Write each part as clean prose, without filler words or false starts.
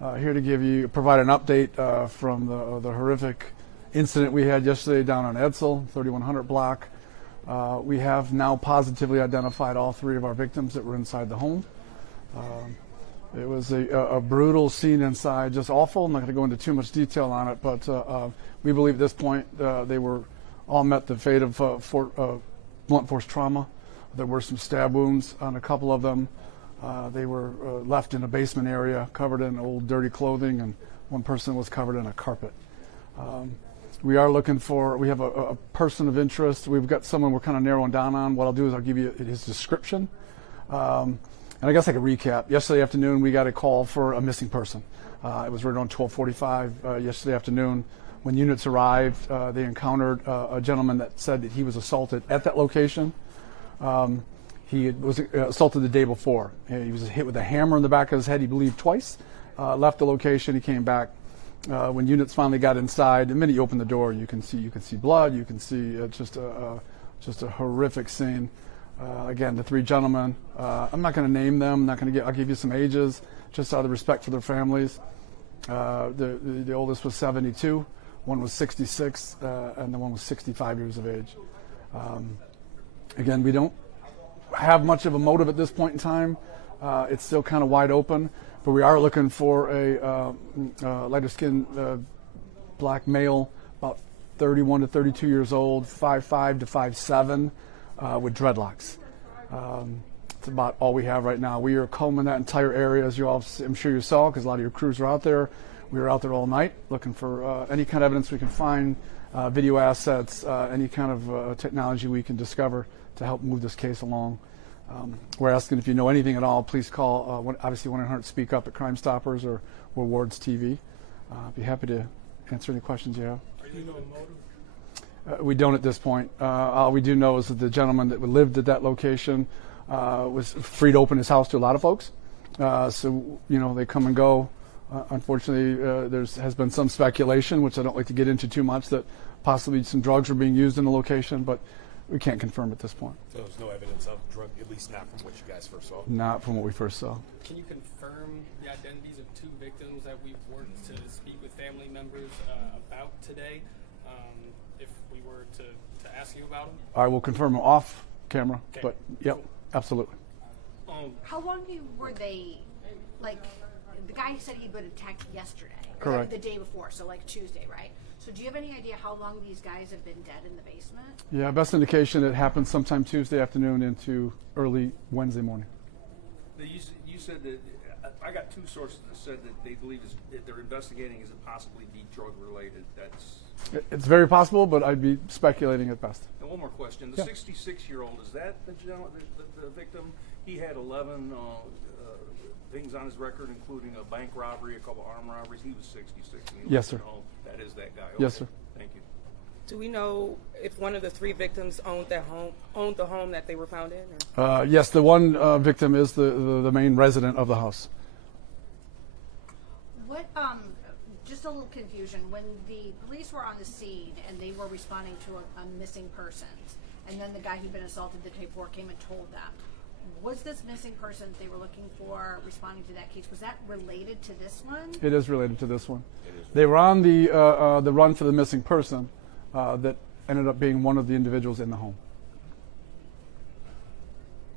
Here to provide an update from the horrific incident we had yesterday down on Edsel, 3100 block. We have now positively identified all 3 of our victims that were inside the home. It was a brutal scene inside, just awful. I'm not going to go into too much detail on it, but we believe at this point they were all met the fate of blunt force trauma. There were some stab wounds on a couple of them. They were left in a basement area covered in old dirty clothing, and one person was covered in a carpet. We have a person of interest. We've got someone we're kind of narrowing down on. What I'll do is I'll give you his description. And I guess I could recap. Yesterday afternoon, we got a call for a missing person. It was right around 12:45 yesterday afternoon. When units arrived, they encountered a gentleman that said that he was assaulted at that location. He was assaulted the day before. He was hit with a hammer in the back of his head, he believed twice. Left the location, he came back. When units finally got inside, the minute you open the door, you can see blood. You can see just a horrific scene. Again, the 3 gentlemen. I'm not going to name them. I'll give you some ages, just out of respect for their families. The oldest was 72, one was 66, and the one was 65 years of age. Again, we don't have much of a motive at this point in time. It's still kind of wide open, but we are looking for a lighter skinned black male, about 31 to 32 years old, 5'5" to 5'7", with dreadlocks. It's about all we have right now. We are combing that entire area, as I'm sure you saw, because a lot of your crews are out there. We were out there all night looking for any kind of evidence we can find, video assets, any kind of technology we can discover to help move this case along. We're asking if you know anything at all, please call obviously 1-800-SPEAK UP at Crime Stoppers or Wards TV. I'd be happy to answer any questions you have. Do you know a motive? We don't at this point. All we do know is that the gentleman that lived at that location was free to open his house to a lot of folks. So, they come and go. Unfortunately, there has been some speculation, which I don't like to get into too much, that possibly some drugs were being used in the location, but we can't confirm at this point. So there's no evidence of drug, at least not from what you guys first saw? Not from what we first saw. Can you confirm the identities of 2 victims that we've worked to speak with family members about today? If we were to ask you about them? I will confirm them off camera, Okay. but yep, absolutely. How long were they, the guy said he'd been attacked yesterday. Correct. The day before, so Tuesday, right? So do you have any idea how long these guys have been dead in the basement? Yeah, best indication it happened sometime Tuesday afternoon into early Wednesday morning. You said that I got 2 sources that said that they believe that they're investigating as it possibly be drug related. It's very possible, but I'd be speculating at best. And one more question: the 66-year-old, is that the victim? He had 11 things on his record, including a bank robbery, a couple armed robberies. He was 66. Yes, sir. That is that guy. Okay. Yes, sir. Thank you. Do we know if one of the 3 victims owned the home that they were found in? Or? Yes, the one victim is the main resident of the house. What, just a little confusion, when the police were on the scene and they were responding to a missing person, and then the guy who'd been assaulted the day before came and told them, was this missing person they were looking for responding to that case, was that related to this one? It is related to this one. They were on the run for the missing person that ended up being one of the individuals in the home.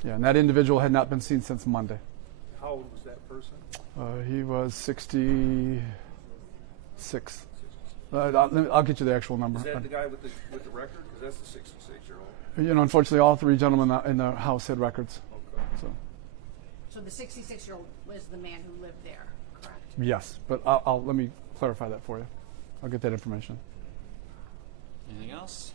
Yeah, and that individual had not been seen since Monday. How old was that person? He was 66. I'll get you the actual number. Is that the guy with the record? Because that's the 66-year-old. Unfortunately, all 3 gentlemen in the house had records. Okay. So the 66-year-old was the man who lived there, correct? Yes, but let me clarify that for you. I'll get that information. Anything else?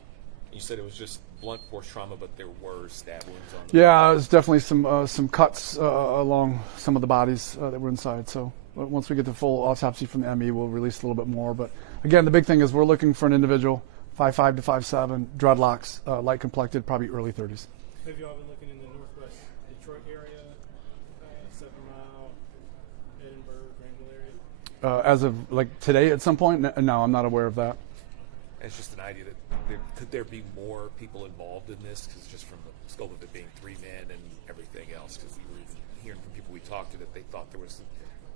You said it was just blunt force trauma, but there were stab wounds on them. Yeah, there's definitely some cuts along some of the bodies that were inside. So once we get the full autopsy from the ME, we'll release a little bit more. But again, the big thing is we're looking for an individual, 5'5" to 5'7", dreadlocks, light complected, probably early 30s. Have you all been looking in the northwest Detroit area, 7 Mile, Edinburgh, Granville area? As of today at some point? No, I'm not aware of that. It's just an idea that could there be more people involved in this? Because just from the scope of it being 3 men and everything else, because we were even hearing from people we talked to that they thought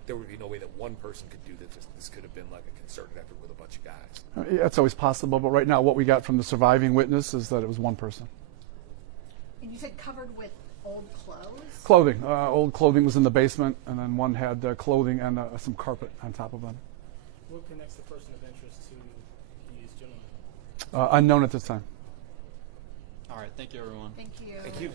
there there would be no way that one person could do this. This could have been like a concerted effort with a bunch of guys. That's always possible, but right now what we got from the surviving witness is that it was one person. And you said covered with old clothes? Clothing. Old clothing was in the basement, and then one had clothing and some carpet on top of them. What connects the person of interest to these gentlemen? Unknown at this time. All right. Thank you, everyone. Thank you. Thank you.